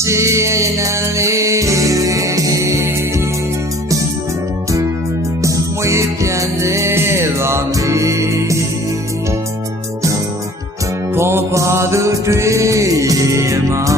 စေနံလေးမွေပြန်သေးပါမည်ပေါ်ပါသူတွေ့ရင်မှာ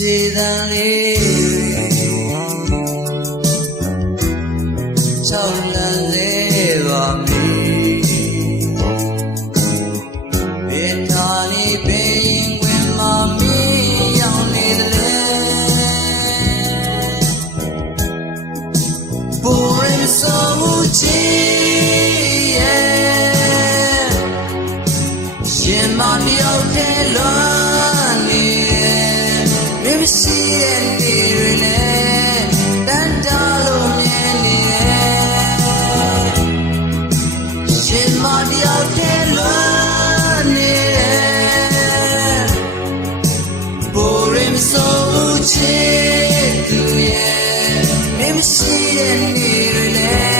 စေတန်လေးချောင်းလန်းလေပါမီဘေတာနီဘေရင်ဝင်မမီရောင်နေတယ်ဘူရင်ဆိုချီ ရှိသူရဲ့မင်းမရှိတဲ့နေရတဲ့